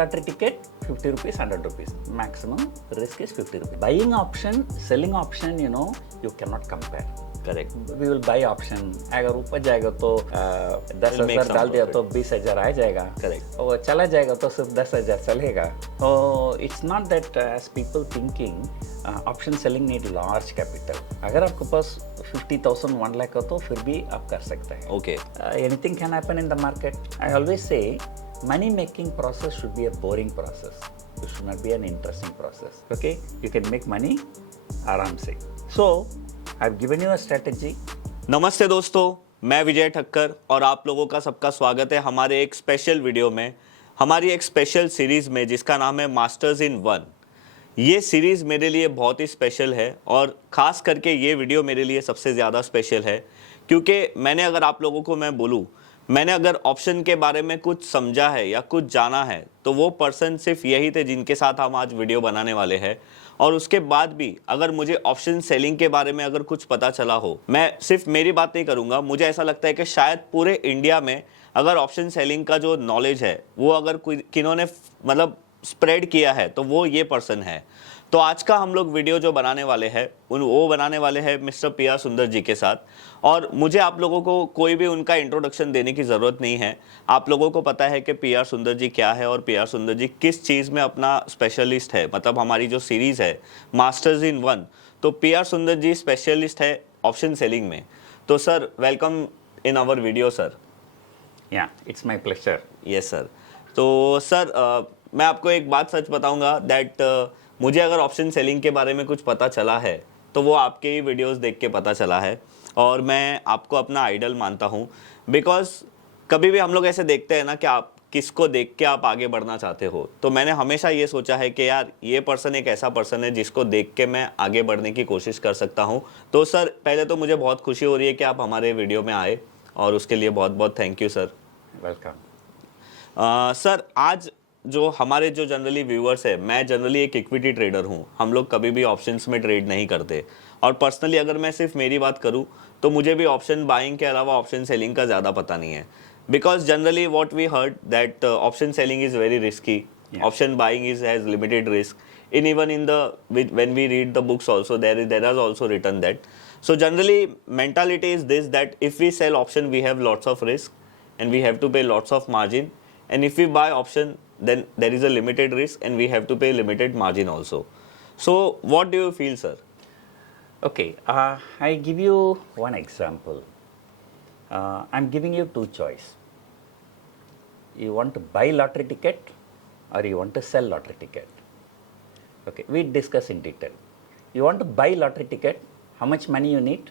lottery ticket, 50 rupees, 100 rupees. Maximum risk is 50 rupees. Buying option, selling option, you cannot compare. Correct. We will buy option. अगर ऊपर जाएगा तो 10,000 डाल दिया तो 20,000 आ जाएगा. Correct. और चला जाएगा तो सिर्फ 10,000 चलेगा. So it's not that as people thinking option selling need large capital. अगर आपके पास 50,000 1 लाख हो तो फिर भी आप कर सकते हैं. Okay. Anything can happen in the market. I always say money making process should be a boring process. It should not be an interesting process. Okay, you can make money आराम से. So I've given you a strategy. नमस्ते दोस्तों, मैं विजय ठक्कर और आप लोगों का सबका स्वागत है हमारे एक स्पेशल वीडियो में, हमारी एक स्पेशल सीरीज़ में जिसका नाम है मास्टर्स इन वन. ये सीरीज़ मेरे लिए बहुत ही स्पेशल है और ख़ास करके ये वीडियो मेरे लिए सबसे ज़्यादा स्पेशल है क्योंकि मैंने अगर आप लोगों को मैं बोलूँ, मैंने अगर ऑप्शन के बारे में कुछ समझा है या कुछ जाना है तो वो पर्सन सिर्फ यही थे जिनके साथ हम आज वीडियो बनाने वाले हैं. और उसके बाद भी अगर मुझे ऑप्शन सेलिंग के बारे में अगर कुछ पता चला हो, मैं सिर्फ मेरी बात नहीं करूंगा, मुझे ऐसा लगता है कि शायद पूरे इंडिया में अगर ऑप्शन सेलिंग का जो नॉलेज है वो अगर किन्होंने मतलब स्प्रेड किया है तो वो ये पर्सन है. तो आज का हम लोग वीडियो जो बनाने वाले हैं वो बनाने वाले हैं मिस्टर PR सुंदर जी के साथ. और मुझे आप लोगों को कोई भी उनका इंट्रोडक्शन देने की ज़रूरत नहीं है. आप लोगों को पता है कि PR सुंदर जी क्या है और PR सुंदर जी किस चीज़ में अपना स्पेशलिस्ट है. मतलब हमारी जो सीरीज़ है मास्टर्स इन वन, तो PR सुंदर जी स्पेशलिस्ट है ऑप्शन सेलिंग में. तो sir, welcome in our video sir. Yeah, it's my pleasure. Yes sir. तो सर, मैं आपको एक बात सच बताऊंगा दैट मुझे अगर ऑप्शन सेलिंग के बारे में कुछ पता चला है तो वो आपके ही वीडियोस देख के पता चला है और मैं आपको अपना आइडल मानता हूँ. बिकॉज कभी भी हम लोग ऐसे देखते हैं ना कि आप किसको देख के आप आगे बढ़ना चाहते हो, तो मैंने हमेशा ये सोचा है कि यार ये पर्सन एक ऐसा पर्सन है जिसको देख के मैं आगे बढ़ने की कोशिश कर सकता हूँ. तो सर, पहले तो मुझे बहुत खुशी हो रही है कि आप हमारे वीडियो में आए और उसके लिए बहुत बहुत thank you sir. Welcome. Sir, आज जो हमारे जो जनरली व्यूअर्स है, मैं जनरली एक इक्विटी ट्रेडर हूँ. हम लोग कभी भी ऑप्शंस में ट्रेड नहीं करते और पर्सनली अगर मैं सिर्फ मेरी बात करूँ तो मुझे भी ऑप्शन बाइंग के अलावा ऑप्शन सेलिंग का ज़्यादा पता नहीं है. Because generally what we heard that option selling is very risky, option buying is has limited risk. Even in the when we read the books also there is also written that. So generally mentality is this, that if we sell option we have lots of risk and we have to pay lots of margin, and if we buy option then there is a limited risk and we have to pay limited margin also. So what do you feel, sir? Okay, I give you one example. I'm giving you two choice. You want to buy lottery ticket or you want to sell lottery ticket. Okay, we discuss in detail. You want to buy lottery ticket, how much money you need?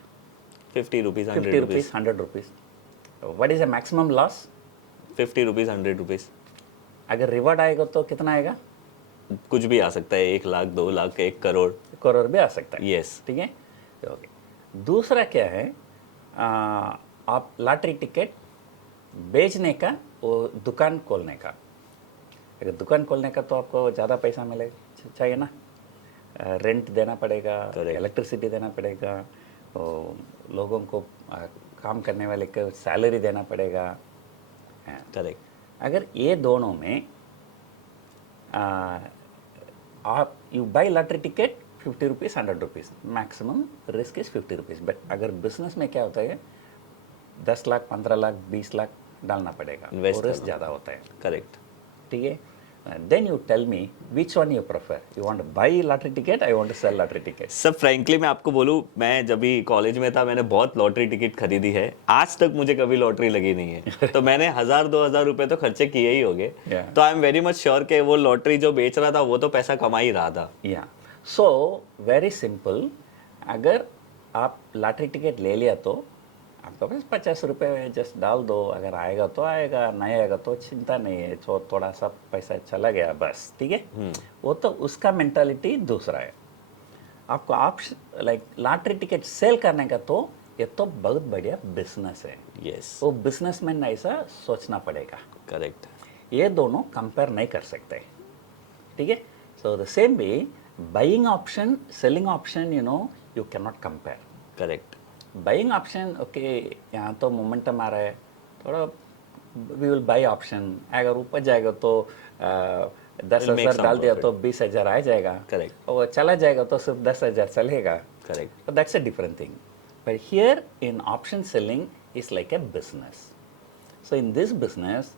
50 rupees, 100 50 rupees, 100 rupees. What is the maximum loss? 50 rupees, 100 rupees. अगर रिवॉर्ड आएगा तो कितना आएगा? कुछ भी आ सकता है, 1 लाख, 2 लाख, 1 करोड़. करोड़ भी आ सकता है. यस. ठीक है. ओके. दूसरा क्या है, आप लॉटरी टिकट बेचने का, वो दुकान खोलने का. अगर दुकान खोलने का तो आपको ज़्यादा पैसा मिलेगा, चाहिए ना. रेंट देना पड़ेगा, इलेक्ट्रिसिटी देना पड़ेगा, लोगों को काम करने वाले को सैलरी देना पड़ेगा. करेक्ट. अगर ये दोनों में आप यू बाई लॉटरी टिकट 50 रुपीज़, 100 rupees, maximum risk is 50 rupees. But अगर बिजनेस में क्या होता है, 10 लाख, 15 लाख, 20 लाख डालना पड़ेगा, वो रिस्क ज़्यादा होता है. करेक्ट. ठीक है. Then you tell me which one you prefer. You want to buy lottery ticket? I want to sell lottery ticket. सब फ्रैंकली मैं आपको बोलूँ, मैं जब भी कॉलेज में था मैंने बहुत लॉटरी टिकट खरीदी है. आज तक मुझे कभी लॉटरी लगी नहीं है. तो मैंने 1000-2000 रुपए तो खर्चे किए ही होंगे. तो I am very much sure कि वो लॉटरी जो बेच रहा था वो तो पैसा कमा ही रहा था. या सो वेरी सिंपल. अगर आप लॉटरी टिकट ले लिया तो आपका बस 50 रुपये जस्ट डाल दो. अगर आएगा तो आएगा, नहीं आएगा तो चिंता नहीं है, तो थोड़ा सा पैसा चला गया बस. ठीक है. वो तो उसका मेंटालिटी दूसरा है. आपको option like lottery ticket sell करने का तो ये तो बहुत बढ़िया बिजनेस है. यस. वो बिजनेसमैन ऐसा सोचना पड़ेगा. करेक्ट. ये दोनों कंपेयर नहीं कर सकते. ठीक है. So the same way buying option, selling option, you can not compare. Correct. Buying option, okay, यहाँ तो मोमेंटम आ रहा है, थोड़ा वी विल बाई ऑप्शन. अगर ऊपर जाएगा तो 10,000 डाल दिया तो 20,000 आ जाएगा, करेक्ट, और चला जाएगा तो सिर्फ 10,000 चलेगा, correct, that's a different thing. But here in option selling is like a business. So in this business,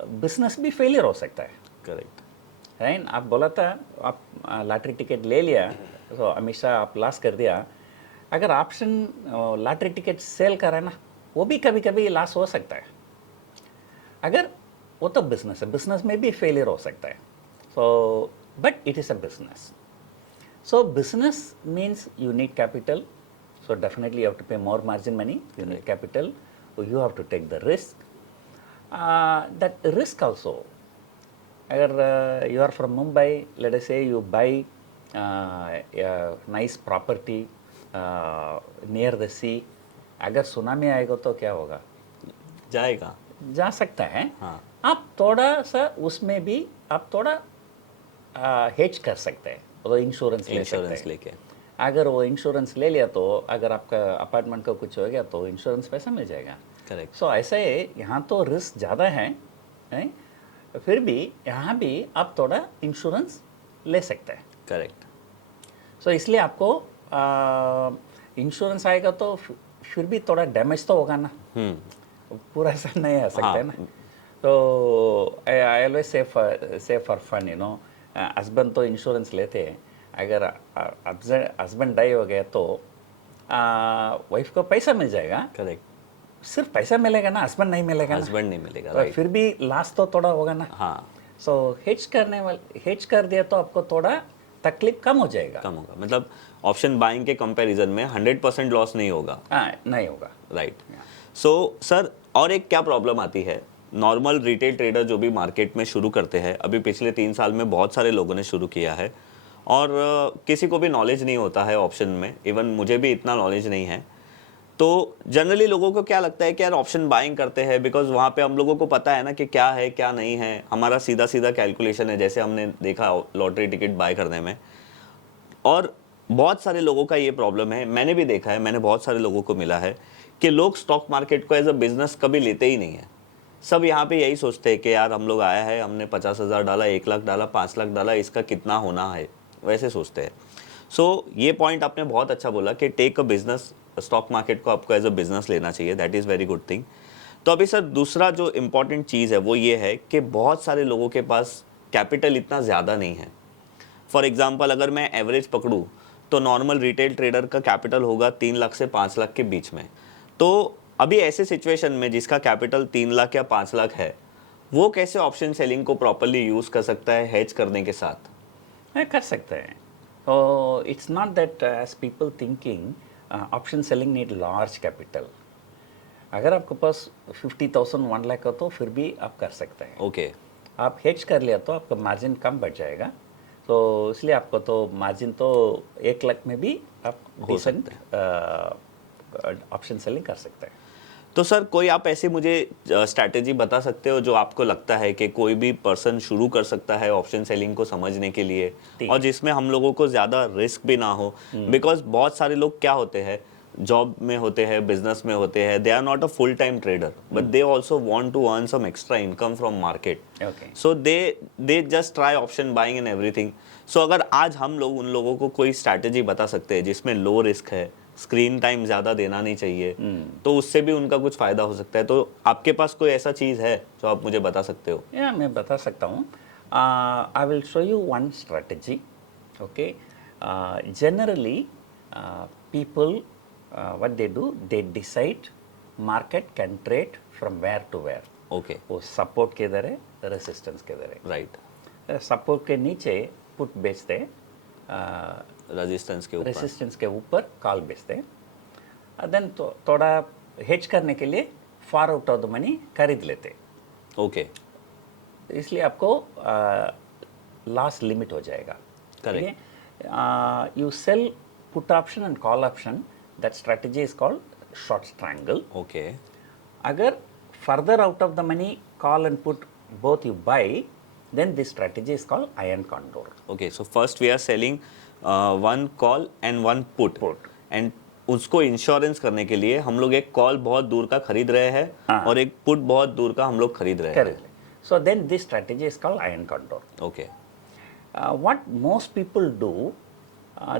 business भी फेलियर हो सकता है, करेक्ट, राइट. आप बोला था आप लॉटरी टिकट ले लिया, तो हमेशा आप लॉस कर दिया. अगर ऑप्शन लॉटरी टिकट सेल करा ना, वो भी कभी कभी लॉस हो सकता है. अगर वो तो बिजनेस है, बिजनेस में भी फेलियर हो सकता है. So but it is a business. So business means you need capital. So definitely you have to pay more margin money, you need capital, you have to take the risk. That risk also, अगर you are from Mumbai, let us say you buy a nice property near the sea, अगर सुनामी आएगा तो क्या होगा? जाएगा, जा सकता है. हाँ, आप थोड़ा सा उसमें भी आप थोड़ा हेज कर सकते हैं, तो इंश्योरेंस ले सकते हैं. लेके, अगर वो इंश्योरेंस ले लिया तो अगर आपका अपार्टमेंट का कुछ हो गया तो इंश्योरेंस पैसा मिल जाएगा. करेक्ट, सो ऐसे यहाँ तो रिस्क ज़्यादा है, फिर भी यहाँ भी आप थोड़ा इंश्योरेंस ले सकते हैं. करेक्ट. सो इसलिए आपको इंश्योरेंस आएगा तो फिर भी थोड़ा डैमेज तो होगा ना, पूरा ऐसा नहीं आ सकता है ना. तो I always say for fun, you know, husband तो इंश्योरेंस लेते हैं. अगर हस्बैंड डाई हो गया तो वाइफ को पैसा मिल जाएगा. करेक्ट, सिर्फ पैसा मिलेगा ना, हस्बैंड नहीं मिलेगा. हस्बैंड नहीं मिलेगा, राइट. फिर भी लास्ट तो थोड़ा होगा ना. हाँ. सो हेज कर दिया तो आपको थोड़ा तकलीफ कम हो जाएगा, कम होगा. मतलब ऑप्शन बाइंग के कंपैरिजन में 100% लॉस नहीं होगा. नहीं होगा. राइट. सो सर, और एक क्या प्रॉब्लम आती है, नॉर्मल रिटेल ट्रेडर जो भी मार्केट में शुरू करते हैं, अभी पिछले 3 साल में बहुत सारे लोगों ने शुरू किया है, और किसी को भी नॉलेज नहीं होता है ऑप्शन में. इवन मुझे भी इतना नॉलेज नहीं है. तो जनरली लोगों को क्या लगता है कि यार ऑप्शन बाइंग करते हैं बिकॉज वहाँ पे हम लोगों को पता है ना कि क्या है क्या नहीं है, हमारा सीधा सीधा कैलकुलेशन है, जैसे हमने देखा लॉटरी टिकट बाय करने में. और बहुत सारे लोगों का ये प्रॉब्लम है, मैंने भी देखा है, मैंने बहुत सारे लोगों को मिला है कि लोग स्टॉक मार्केट को एज अ बिजनेस कभी लेते ही नहीं है. सब यहाँ पे यही सोचते हैं कि यार हम लोग आया है, हमने 50,000 डाला, 1 लाख डाला, 5 लाख डाला, इसका कितना होना है, वैसे सोचते हैं. सो ये पॉइंट आपने बहुत अच्छा बोला कि take a business, stock market को आपको एज अ बिजनेस लेना चाहिए. That is very good thing. तो अभी सर दूसरा जो इम्पॉर्टेंट चीज़ है वो ये है कि बहुत सारे लोगों के पास कैपिटल इतना ज़्यादा नहीं है. फॉर एग्जांपल अगर मैं एवरेज पकड़ूँ तो नॉर्मल रिटेल ट्रेडर का कैपिटल होगा 3 लाख से 5 लाख के बीच में. तो अभी ऐसे सिचुएशन में जिसका कैपिटल 3 लाख या 5 लाख है, वो कैसे ऑप्शन सेलिंग को प्रॉपरली यूज़ कर सकता है हेज करने के साथ? कर सकते हैं. तो it's not that as people thinking option selling need large capital. अगर आपके पास 50,000 1 लाख हो तो फिर भी आप कर सकते हैं. ओके. आप हेज कर लिया तो आपका मार्जिन कम बढ़ जाएगा, तो इसलिए आपको तो मार्जिन तो 1 लाख में भी आप डिसेंट ऑप्शन सेलिंग कर सकते हैं. तो सर कोई आप ऐसी मुझे स्ट्रैटेजी बता सकते हो जो आपको लगता है कि कोई भी पर्सन शुरू कर सकता है ऑप्शन सेलिंग को समझने के लिए, और जिसमें हम लोगों को ज़्यादा रिस्क भी ना हो? बिकॉज बहुत सारे लोग क्या होते हैं, जॉब में होते हैं, बिजनेस में होते हैं, they are not a full time trader but they also want to earn some extra income from market. So they just try option buying and everything. So अगर आज हम लोग उन लोगों को कोई स्ट्रैटेजी बता सकते हैं जिसमें लो रिस्क है, स्क्रीन टाइम ज़्यादा देना नहीं चाहिए, तो उससे भी उनका कुछ फ़ायदा हो सकता है, तो आपके पास कोई ऐसा चीज़ है जो आप मुझे बता सकते हो? मैं बता सकता हूँ. I will show you one strategy. Okay. Generally people what they do, they decide market can trade from where to where. Okay. वो सपोर्ट किधर है, रेसिस्टेंस किधर है. राइट. सपोर्ट के नीचे पुट बेचते, रेजिस्टेंस के ऊपर, रेसिस्टेंस के ऊपर कॉल बेचते. देन थोड़ा हेज करने के लिए far out of the money खरीद लेते. ओके. इसलिए आपको लॉस लिमिट हो जाएगा. Correct. You sell put option and call option. That strategy is called short strangle. Okay. Agar further out of the money call and put both you buy, then this strategy is called iron condor. Okay, so first we are selling one call and one put. And उसको इंश्योरेंस करने के लिए हम लोग एक कॉल बहुत दूर का खरीद रहे हैं, और एक पुट बहुत दूर का हम लोग खरीद रहे हैं. So then this strategy is called iron contour. Okay. What most people do,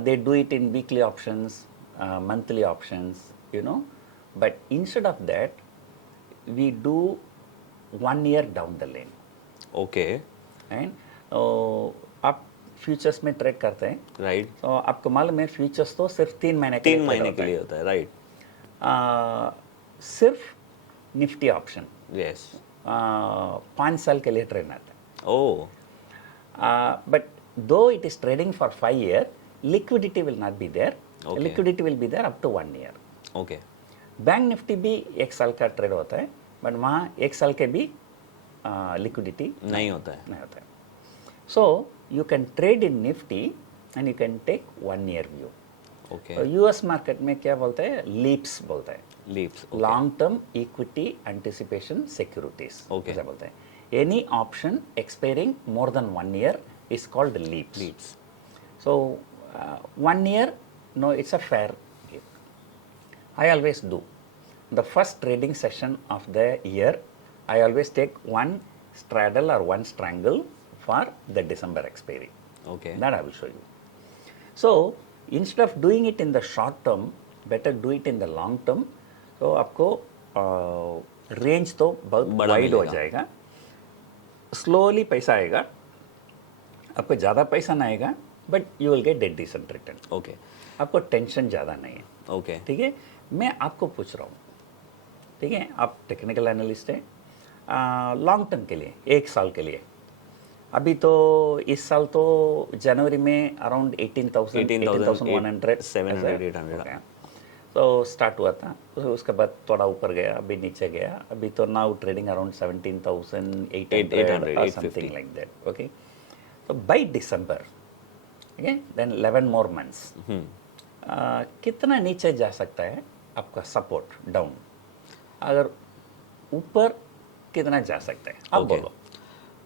they do it in weekly options, monthly options, you know, but instead of that, we do 1 year down the lane. Okay. Right? आप फ्यूचर्स में ट्रेड करते हैं, Right. तो आपको मालूम है फ्यूचर्स तो सिर्फ 3 महीने के 3 लिए महीने trade के होता लिए है. होता है. Right. सिर्फ निफ्टी ऑप्शन Yes. 5 साल के लिए ट्रेड आता है. Oh. But though it is trading for 5 years, liquidity will not be there. Okay. Liquidity will be there up to 1 year. Okay. Bank Nifty भी 1 साल का ट्रेड होता है, बट वहाँ 1 साल के भी लिक्विडिटी नहीं होता है. नहीं होता है. So you can trade in Nifty and you can take 1 year view. Okay. US market में क्या बोलते हैं, लीप्स बोलता है, Leaps. Okay. Long term equity anticipation securities. Okay. ऐसा बोलते हैं. Any option expiring more than 1 year is called leaps. Leaps. So 1 year, no, it's a fair game. I always do. The first trading session of the year, I always take one straddle or one strangle for the December expiry. Okay. That I will show you. So instead of doing it in the short term, better do it in the long term. So आपको रेंज तो बहुत बड़ा वाइड हो मिलेगा. जाएगा. स्लोली पैसा आएगा, आपको ज़्यादा पैसा ना आएगा, but you will get a decent return. Okay. आपको टेंशन ज़्यादा नहीं है. Okay. ठीक है, मैं आपको पूछ रहा हूँ, ठीक है, आप टेक्निकल एनालिस्ट हैं, लॉन्ग टर्म के लिए 1 साल के लिए. अभी तो इस साल तो जनवरी में अराउंड 18,100 700, 800. तो स्टार्ट हुआ था, उसके बाद थोड़ा ऊपर गया, अभी नीचे गया, अभी तो now trading around 17,800 or something like that. Okay, so by December, okay, then 11 more months, कितना नीचे जा सकता है आपका सपोर्ट डाउन, अगर ऊपर कितना जा सकता है आप Okay. बोलो.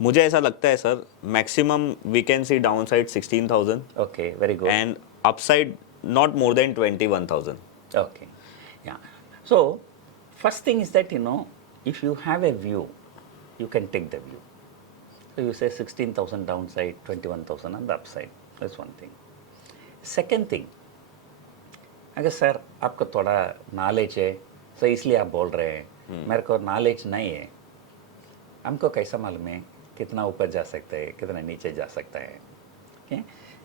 मुझे ऐसा लगता है sir, maximum we can see downside 16,000 Okay, very good. And upside not more than 21,000. Okay, yeah. So first thing is that, you know, if you have a view, you can take the view. So you say 16,000 downside, 21,000 on the upside. That's one thing. Second thing, अगर सर आपको थोड़ा नॉलेज है, so इसलिए आप बोल रहे हैं, मेरे को नॉलेज नहीं है, हमको कैसा मालूम है कितना ऊपर जा सकता है, कितना नीचे जा सकता है. Okay?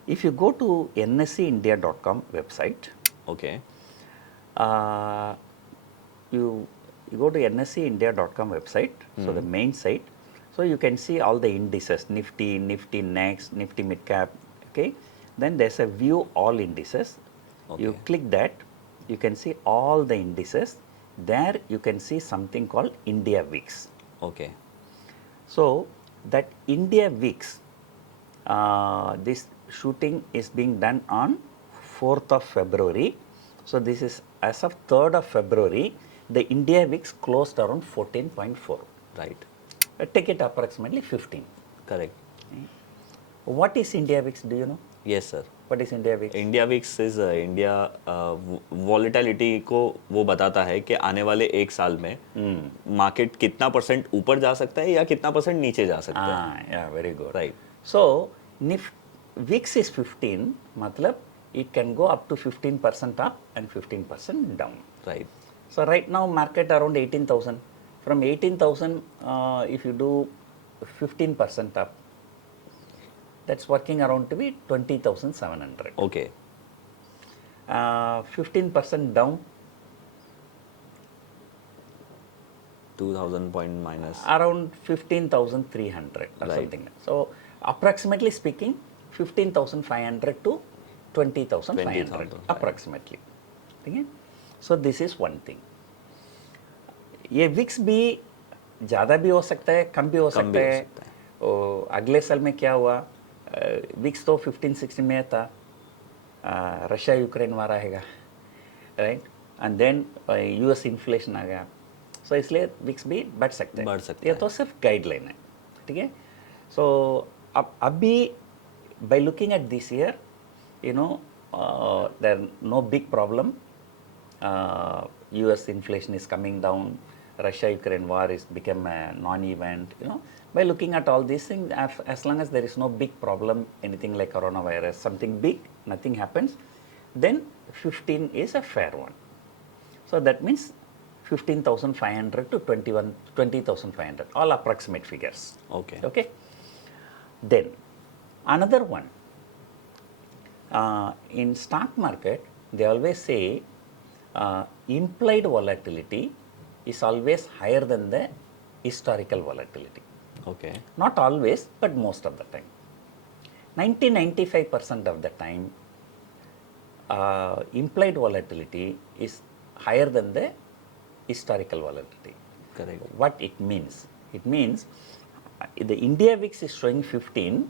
If you go to nseindia.com website, Okay. you go to nseindia.com website, so the main site, so you can see all the indices, Nifty, Nifty Next, Nifty Mid Cap. Okay, then there's a view all indices. You Okay. click that, you can see all the indices. There you can see something called India VIX. Okay. So that India VIX, this shooting is being done on 4th of February. So this is as of 3rd of February, the India VIX closed around 14.4. Right. Take it approximately 15. Correct. What is India VIX? Do you know? Yes sir. What is India VIX? India VIX is India volatility को वो बताता है कि आने वाले 1 साल में मार्केट कितना परसेंट ऊपर जा सकता है या कितना परसेंट नीचे जा सकता है. Yeah, very good. Right. So VIX is 15, matlab it can go up to 15% up and 15% down. Right. So right now market around 18,000. From 18,000, if you do 15% up, that's working around to be 20,700. Okay. 15% down, 2,000 point minus. around 15,300 or Right. something. So approximately speaking, 15,500 to 20,500 20,500. approximately. ठीक है? So this is one thing. ये विक्स भी ज़्यादा भी हो सकता है, कम भी हो कम भी सकता हो है. सकता है. अगले साल में क्या हुआ, विक्स तो 15-16 में था, रशिया यूक्रेन वार आएगा, right, and then US inflation आ गया, सो इसलिए विक्स भी बढ़ सकते हैं. ये तो सिर्फ गाइडलाइन है, ठीक है. सो अब अभी by looking at this year, you know, there no big problem. US inflation is coming down. Russia-Ukraine war is become a non-event. You know, By looking at all these things, as long as there is no big problem, anything like coronavirus, something big, nothing happens, then 15 is a fair one. So that means 15,500 to 20,500, all approximate figures. Okay. Okay. Then another one, in stock market, they always say implied volatility is always higher than the historical volatility. Okay. Not always, but most of the time. 95% of the time, implied volatility is higher than the historical volatility. Correct. What it means? It means the India VIX is showing 15.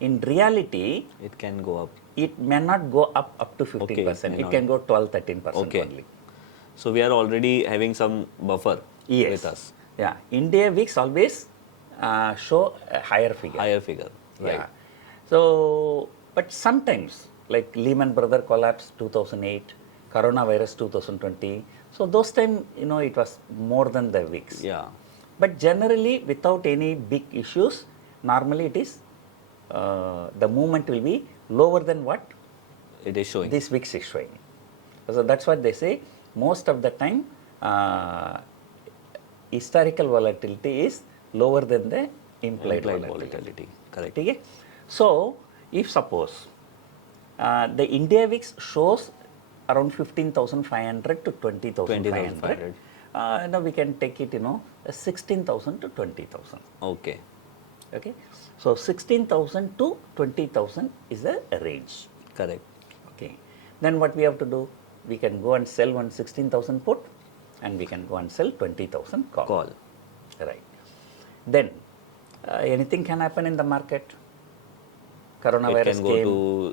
In reality, It can go up. it may not go up to 15%. Okay, may it not. can go 12-13% Okay. only. So we are already having some buffer Yes. with us. Yeah. India VIX always show a higher figure. Higher figure. Right. Yeah. So, but sometimes, like Lehman Brothers collapse 2008, coronavirus 2020. So those time, it was more than the VIX. Yeah. But generally, without any big issues, normally it is the movement will be lower than what It is showing. this VIX is showing. So that's what they say. Most of the time, historical volatility is lower than the implied volatility. Correct. Okay? So, if suppose the India VIX shows around 15,500 to 20,500, 20,500. now we can take it, 16,000 to 20,000. Okay. Okay? So, 16,000 to 20,000 is the range. Correct. Okay. Then what we have to do? We can go and sell one 16,000 put and we can go and sell 20,000 call. Call. Right. Then anything can happen in the market. Coronavirus It can go came.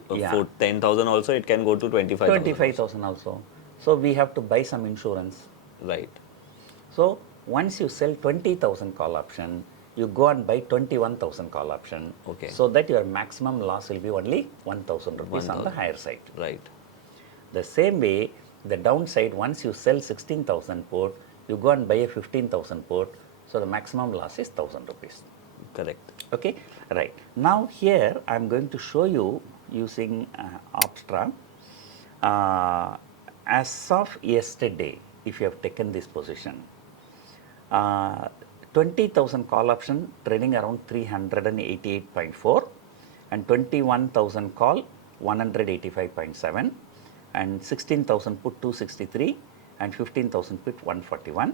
to Yeah. for 10,000 also. It can go to 25,000. 25,000 also. So we have to buy some insurance. Right. So once you sell 20,000 call option, you go and buy 21,000 call option. Okay. So that your maximum loss will be only 1,000 rupees on the 1,000. higher side. Right. The same way, the downside, once you sell 16,000 put, you go and buy a 15,000 put, so the maximum loss is 1,000 rupees. Correct. Okay, right. Now here I am going to show you using Opstra. As of yesterday, if you have taken this position, 20,000 call option trading around 388.4 and 21,000 call 185.7 and 16,000 put 263 and 15,000 put 141,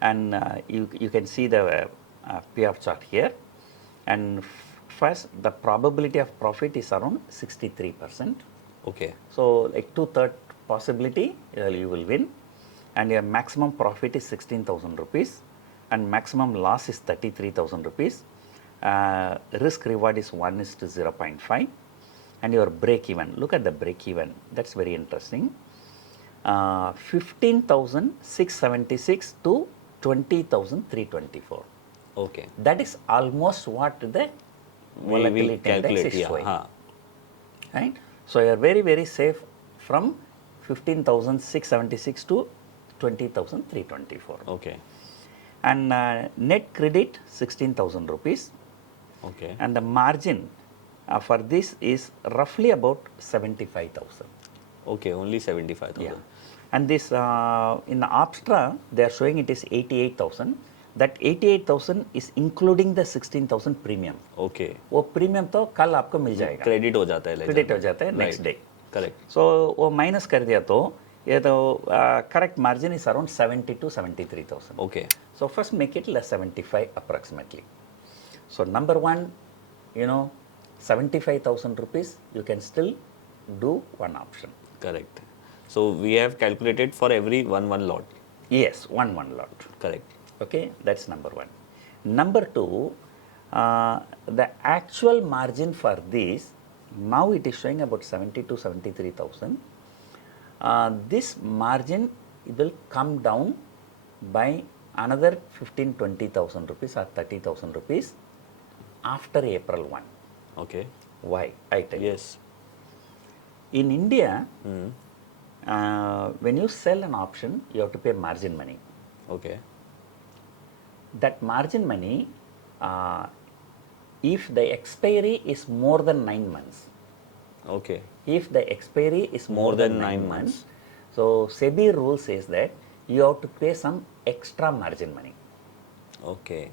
and you can see the PR chart here. And first, the probability of profit is around 63%. Okay. So like 2/3 possibility you will win, and your maximum profit is 16,000 rupees and maximum loss is 33,000 rupees. Risk reward is 1:0.5, and your break even, look at the break even, that's very interesting. 15,676 to 20,324. Okay. That is almost what the volatility index is showing. हाँ. Right? So you are very, very safe from 15,676 to 20,324. Okay. And net credit 16,000 rupees. Okay. And the margin for this is roughly about 75,000. Okay. Only 75,000. Yeah. And this in the Opstra, they are showing it is 88,000. That 88,000 is including the 16,000 premium. Okay. वो प्रीमियम तो कल आपको मिल जाएगा, क्रेडिट हो जाता है ledger credit हो में. जाता है नेक्स्ट डे. करेक्ट. सो वो माइनस कर दिया तो ये तो करेक्ट मार्जिन इज अराउंड 70 to 73,000. Okay. So first make it less 75 approximately. So number one, 75,000 rupees, you can still do one option. Correct. So we have calculated for every one lot. Yes, one lot. Correct. Okay, that's number one. Number two, the actual margin for this, now it is showing about 70 to 73,000. This margin will come down by another 15-20,000 rupees or 30,000 rupees after April 1. Okay. Why? I tell you. Yes. In India, when you sell an option, you have to pay margin money. Okay. That margin money if the expiry is more than 9 months. Okay. If the expiry is more than 9 months, so SEBI rule says that you have to pay some extra margin money. Okay.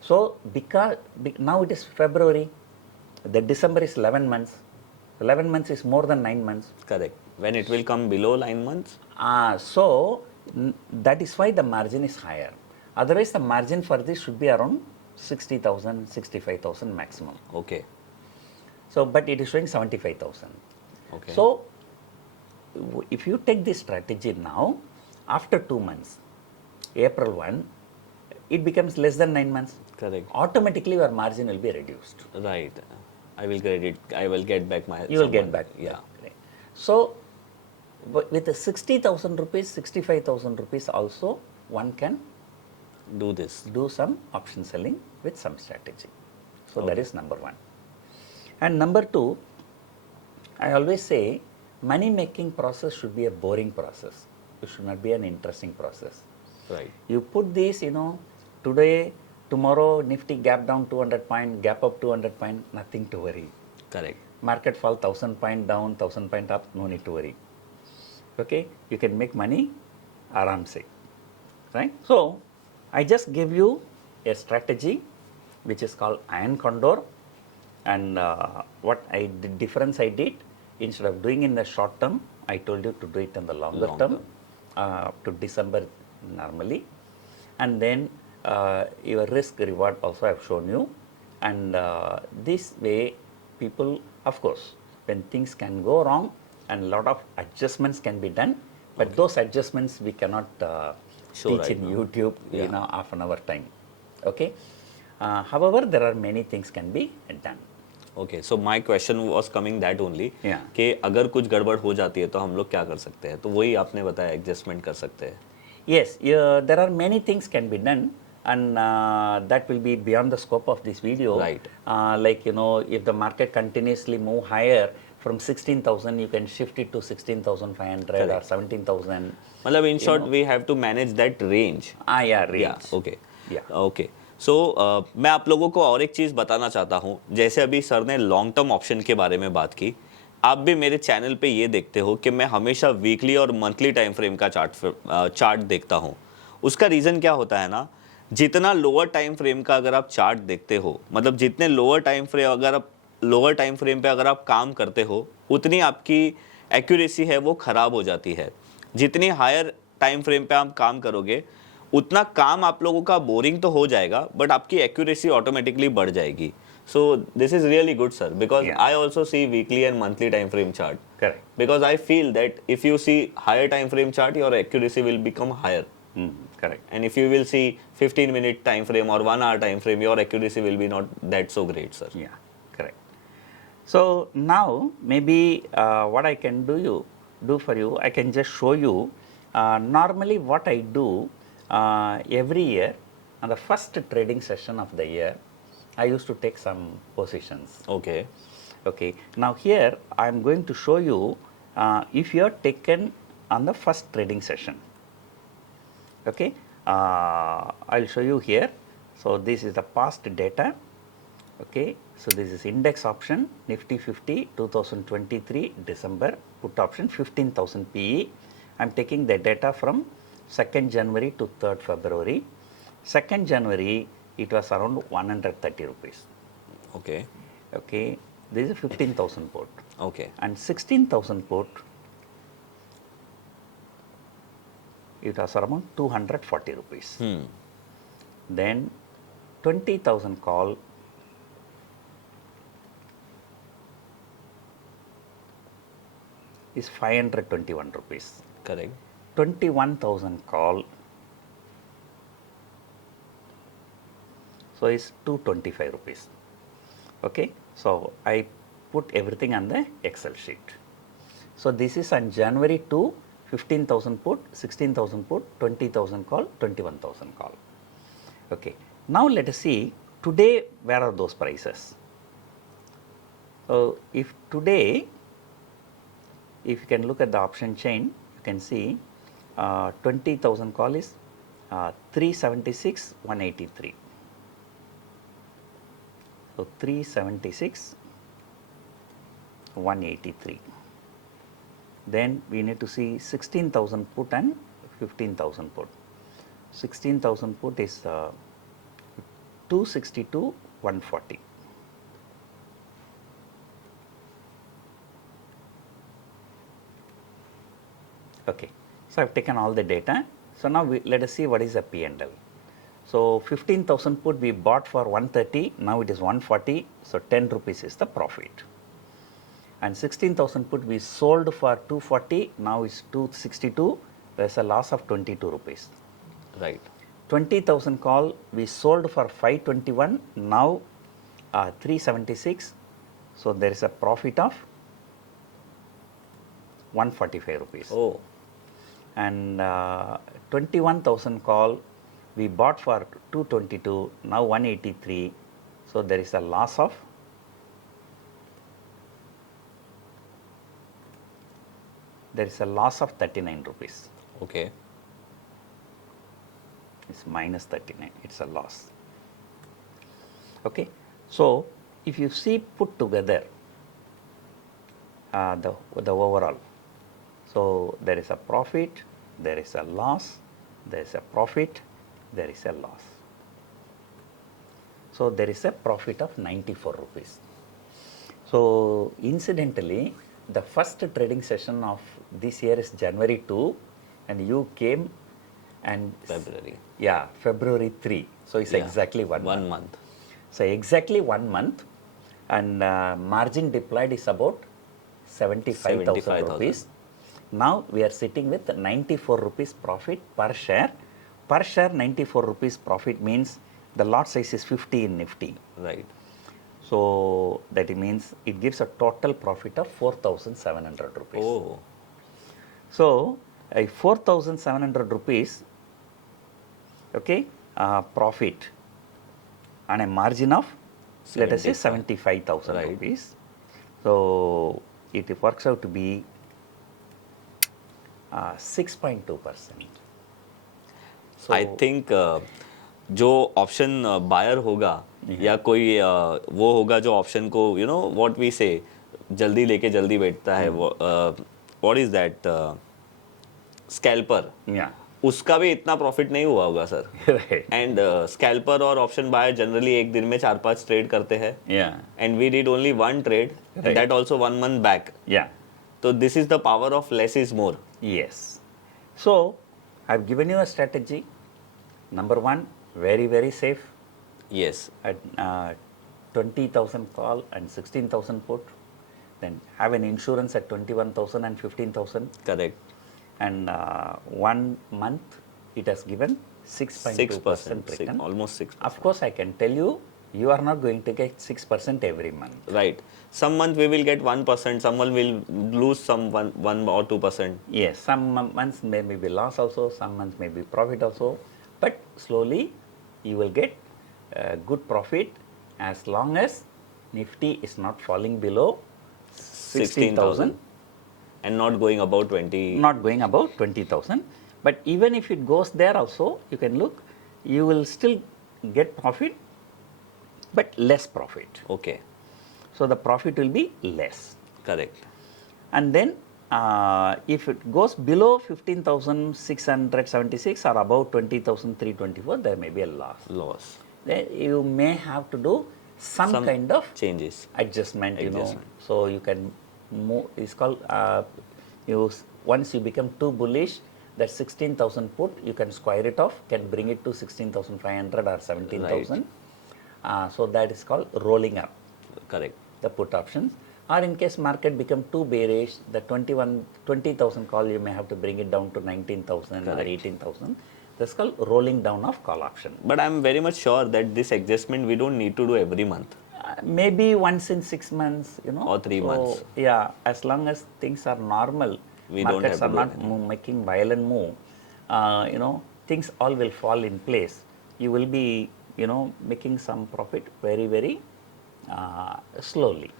So because now it is February, the December is 11 months. 11 months is more than 9 months. Correct. When it will come below 9 months? So that is why the margin is higher. Otherwise, the margin for this should be around 60,000, 65,000 maximum. Okay. So, but it is showing 75,000. Okay. So, if you take this strategy now, after 2 months, April 1, it becomes less than 9 months. Correct. Automatically, your margin will be reduced. Right. I will get back my. You will get back. Yeah. So, with the 60,000 rupees, 65,000 rupees also, one can do some option selling with some strategy. So, that is number one. And number two, I always say, money making process should be a boring process. It should not be an interesting process. Right. You put this, today, tomorrow, Nifty gap down 200 point, gap up 200 point, nothing to worry. Correct. Market fall 1000 point down, 1000 point up, no need to worry. Okay, you can make money, aram se. Right? So, I just give you a strategy which is called Iron Condor, and what difference I did, instead of doing in the short term, I told you to do it in the longer term, to December normally, and then your risk reward also I have shown you, and this way people, of course, when things can go wrong and a lot of adjustments can be done, but those adjustments we cannot teach in YouTube half an hour time. Okay. However, there are many things can be done. Okay, so my question was coming that only कि अगर कुछ गड़बड़ हो जाती है तो हम लोग क्या कर सकते हैं, तो वही आपने बताया एडजस्टमेंट कर सकते हैं. Yes, there are many things can be done, and that will be beyond the scope of this video. Right. Like if the market continuously move higher from 16,000, you can shift it to 16,500 or 17,000. मतलब in short we have to manage that range. Yeah, range. Yeah, okay. Yeah. Okay. सो मैं आप लोगों को और एक चीज़ बताना चाहता हूँ. जैसे अभी सर ने लॉन्ग टर्म ऑप्शन के बारे में बात की, आप भी मेरे चैनल पे ये देखते हो कि मैं हमेशा वीकली और मंथली टाइम फ्रेम का चार्ट देखता हूँ. उसका रीज़न क्या होता है ना, जितना लोअर टाइम फ्रेम का अगर आप चार्ट देखते हो, मतलब जितने लोअर टाइम फ्रेम पे अगर आप काम करते हो, उतनी आपकी एक्यूरेसी है वो ख़राब हो जाती है. जितनी हायर टाइम फ्रेम पे आप काम करोगे, उतना काम आप लोगों का बोरिंग तो हो जाएगा, बट आपकी एक्यूरेसी ऑटोमेटिकली बढ़ जाएगी. So this is really good sir, because I also see weekly and monthly time frame chart. Correct. Because I feel that if you see higher time frame chart, your accuracy will become higher. Correct. And if you will see 15-minute time frame or 1 hour time frame, your accuracy will be not that so great, sir. Yeah, correct. So now maybe what I can do for you, I can just show you. Normally, what I do every year on the first trading session of the year, I used to take some positions. Okay. Okay. Now here I am going to show you if you are taken on the first trading session. Okay. I'll show you here. So this is the past data. Okay. So this is index option Nifty 50 2023 December put option 15,000 PE. I'm taking the data from 2nd January to 3rd February. 2nd January it was around 130 rupees. Okay. Okay. This is a 15,000 put. Okay. And 16,000 put, it was around 240 rupees. Then 20,000 call, is 521 rupees. Correct. 21,000 call, so it's 225 rupees. Okay. So I put everything on the Excel sheet. So this is on January 2, 15,000 put, 16,000 put, 20,000 call, 21,000 call. Okay. Now let us see today where are those prices. So if today, if you can look at the option chain, you can see 20,000 call is 376, 183. So 376, 183. Then we need to see 16,000 put and 15,000 put. 16,000 put is 262, 140. Okay, so I've taken all the data. So now let us see what is the P&L. So 15,000 put we bought for 130, now it is 140, so 10 rupees is the profit. And 16,000 put we sold for 240, now it's 262, there's a loss of 22 rupees. Right. 20,000 call we sold for 521, now 376, so there is a profit of 145 rupees. Oh. And 21,000 call we bought for 222, now 183, so there is a loss of 39 rupees. Okay. It's minus 39, it's a loss. Okay, so if you see put together the overall, so there is a profit, there is a loss, there is a profit, there is a loss. So there is a profit of 94 rupees. So incidentally, the first trading session of this year is January 2, and you came and February. Yeah, February 3. So it's Yeah. exactly 1 month. 1 month. So exactly 1 month, and margin deployed is about 75,000 rupees. Now we are sitting with 94 rupees profit per share. Per share 94 rupees profit means the lot size is 50 in Nifty. Right. So that means it gives a total profit of 4,700 rupees. Oh. So 4,700 rupees, okay, profit on a margin of let us say 75,000 Right. rupees. So it works out to be 6.2%. So I think जो option buyer होगा या कोई वो होगा जो ऑप्शन को you know what we से जल्दी लेके जल्दी बैठता है वो what is that scalper yeah, उसका भी इतना प्रॉफिट नहीं हुआ होगा सर. right, एंड स्कैल्पर और ऑप्शन बायर जनरली एक दिन में 4-5 ट्रेड करते हैं yeah, and we did only 1 trade Right. That also 1 month back. yeah, तो this is the power of less is more. yes. So I've given you a strategy. Number one, very, very safe. Yes. At 20,000 call and 16,000 put. Then have an insurance at 21,000 and 15,000. Correct. And 1 month it has given 6.2% return. Almost 6%. Of course, I can tell you, you are not going to get 6% every month. Right. Some month we will get 1%, someone will lose some 1 or 2%. Yes, some months may be loss also, some months may be profit also, but slowly you will get good profit as long as Nifty is not falling below 16,000, and not going about 20. not going above 20,000. But even if it goes there also, you can look, you will still get profit, but less profit. Okay. So the profit will be less. Correct. And then if it goes below 15,676 or above 20,324, there may be a loss. Loss. Then you may have to do some kind of changes. adjustment, you know. Adjustment. So you can move, it's called, once you become too bullish, that 16,000 put, you can square it off, can bring it to 16,500 or 17,000. So that is called rolling up Correct. the put options. Or in case market become too bearish, the 20,000 call, you may have to bring it down to 19,000 or Correct. 18,000. That's called rolling down of call option. But I'm very much sure that this adjustment we don't need to do every month. Maybe once in 6 months, you know. Or 3 months. Yeah, as long as things are normal, We don't markets have are to do not making violent move, you know, things all will fall in place. You will be, you know, making some profit very, very slowly.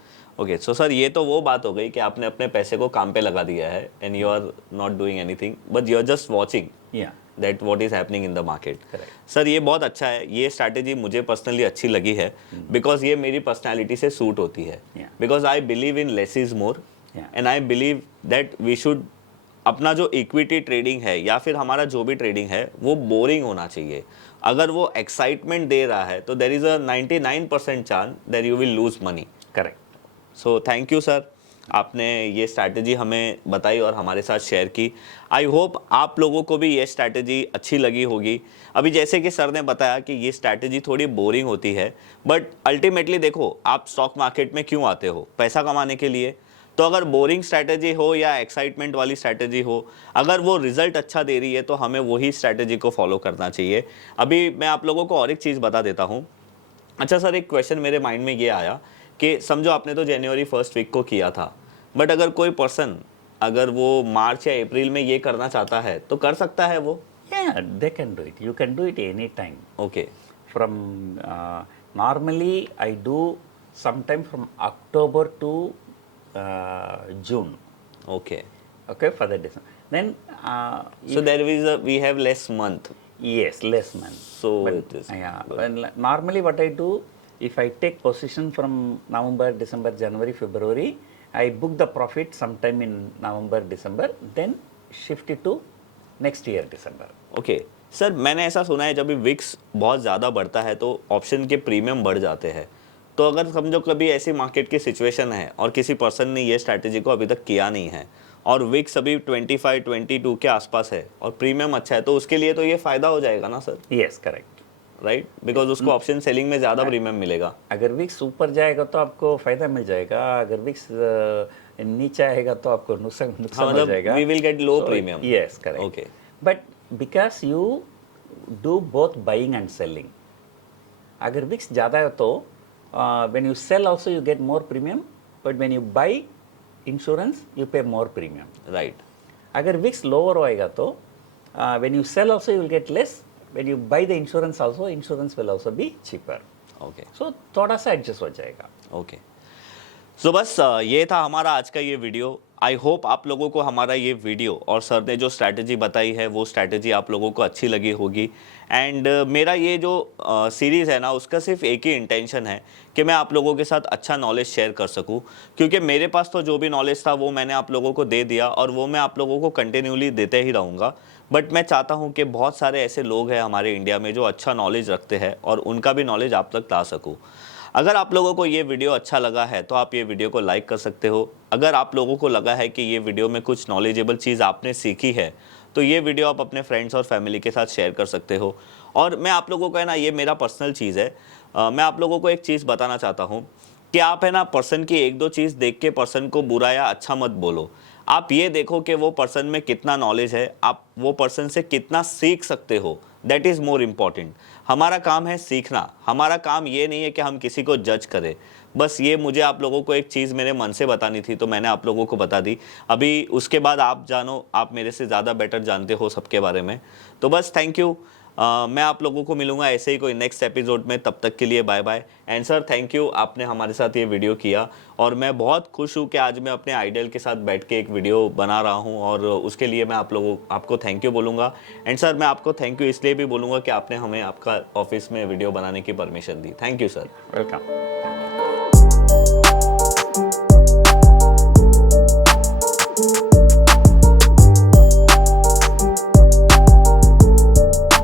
Okay so sir ये तो वो बात हो गई कि आपने अपने पैसे को काम पे लगा दिया है and you are not doing anything but you are just watching. Yeah. That what is happening in the market. Correct. Sir ये बहुत अच्छा है, ये स्ट्रैटेजी मुझे पर्सनली अच्छी लगी है बिकॉज ये मेरी पर्सनैलिटी से सूट होती है। Yeah. Because I believe in less is more Yeah. And I believe that we should अपना जो इक्विटी ट्रेडिंग है या फिर हमारा जो भी ट्रेडिंग है वो बोरिंग होना चाहिए। अगर वो एक्साइटमेंट दे रहा है तो there is a 99% chance that you will lose money. Correct. So thank you sir, आपने ये स्ट्रैटेजी हमें बताई और हमारे साथ शेयर की। आई होप आप लोगों को भी ये स्ट्रैटेजी अच्छी लगी होगी। अभी जैसे कि सर ने बताया कि ये स्ट्रैटेजी थोड़ी बोरिंग होती है, बट अल्टीमेटली देखो आप स्टॉक मार्केट में क्यों आते हो? पैसा कमाने के लिए। तो अगर बोरिंग स्ट्रैटेजी हो या एक्साइटमेंट वाली स्ट्रैटेजी हो, अगर वो रिजल्ट अच्छा दे रही है तो हमें वही स्ट्रैटेजी को फॉलो करना चाहिए। अभी मैं आप लोगों को और एक चीज़ बता देता हूँ। अच्छा सर, एक क्वेश्चन मेरे माइंड में ये आया कि समझो आपने तो जनवरी फर्स्ट वीक को किया था, बट अगर कोई पर्सन अगर वो मार्च या अप्रैल में ये करना चाहता है तो कर सकता है वो? Yeah, they can do it. You can do it any time. Okay From normally I do sometime from October to June. Okay Okay, for the December. Then so there is we have less month, yes, less month. so But, it is yeah. Normally, what I do, if I take position from November, December, January, February, I book the profit sometime in November, December, then shift it to next year, December. Okay sir, मैंने ऐसा सुना है जब भी विक्स बहुत ज़्यादा बढ़ता है तो ऑप्शन के प्रीमियम बढ़ जाते हैं। तो अगर समझो कभी ऐसी मार्केट की सिचुएशन है और किसी पर्सन ने ये स्ट्रैटेजी को अभी तक किया नहीं है और विक्स अभी 25-22 के आसपास है और प्रीमियम अच्छा है, तो उसके लिए तो ये फ़ायदा हो जाएगा ना sir? Yes, correct. Right, because उसको ऑप्शन सेलिंग में ज़्यादा प्रीमियम मिलेगा। अगर विक्स ऊपर जाएगा तो आपको फायदा मिल जाएगा, अगर विक्स नीचे आएगा तो आपको नुकसान हो जाएगा। We will get low premium. Yes, correct. Okay But because you do both buying and selling, अगर विक्स ज़्यादा है तो when you sell also you get more premium, but when you buy insurance you pay more premium. Right, अगर Vicks lower होएगा तो when you sell also you will get less, when you buy the insurance also, insurance will also be cheaper. Okay So थोड़ा सा एडजस्ट हो जाएगा। ओके। सो बस ये था हमारा आज का ये वीडियो। आई होप आप लोगों को हमारा ये वीडियो और सर ने जो स्ट्रैटेजी बताई है वो स्ट्रैटेजी आप लोगों को अच्छी लगी होगी। एंड मेरा ये जो सीरीज़ है ना, उसका सिर्फ एक ही इंटेंशन है कि मैं आप लोगों के साथ अच्छा नॉलेज शेयर कर सकूं, क्योंकि मेरे पास तो जो भी नॉलेज था वो मैंने आप लोगों को दे दिया और वो मैं आप लोगों को कंटिन्यूली देते ही रहूँगा। बट मैं चाहता हूँ कि बहुत सारे ऐसे लोग हैं हमारे इंडिया में जो अच्छा नॉलेज रखते हैं और उनका भी नॉलेज आप तक ला सकूँ। अगर आप लोगों को ये वीडियो अच्छा लगा है तो आप ये वीडियो को लाइक कर सकते हो। अगर आप लोगों को लगा है कि ये वीडियो में कुछ नॉलेजेबल चीज़ आपने सीखी है तो ये वीडियो आप अपने फ्रेंड्स और फैमिली के साथ शेयर कर सकते हो। और मैं आप लोगों को है ना, ये मेरा पर्सनल चीज़ है, मैं आप लोगों को एक चीज़ बताना चाहता हूँ कि आप है ना पर्सन की एक दो चीज़ देख के पर्सन को बुरा या अच्छा मत बोलो। आप ये देखो कि वो पर्सन में कितना नॉलेज है, आप वो पर्सन से कितना सीख सकते हो। That is more important. हमारा काम है सीखना, हमारा काम ये नहीं है कि हम किसी को जज करें। बस ये मुझे आप लोगों को एक चीज़ मेरे मन से बतानी थी तो मैंने आप लोगों को बता दी। अभी उसके बाद आप जानो, आप मेरे से ज़्यादा बेटर जानते हो सबके बारे में। तो बस थैंक यू। मैं आप लोगों को मिलूंगा ऐसे ही कोई नेक्स्ट एपिसोड में, तब तक के लिए bye bye. And sir thank you, आपने हमारे साथ ये वीडियो किया और मैं बहुत खुश हूँ कि आज मैं अपने आइडल के साथ बैठ के एक वीडियो बना रहा हूँ और उसके लिए मैं आपको थैंक यू बोलूँगा। एंड सर मैं आपको थैंक यू इसलिए भी बोलूँगा कि आपने हमें आपका ऑफिस में वीडियो बनाने की परमिशन दी। Thank you sir. वेलकम।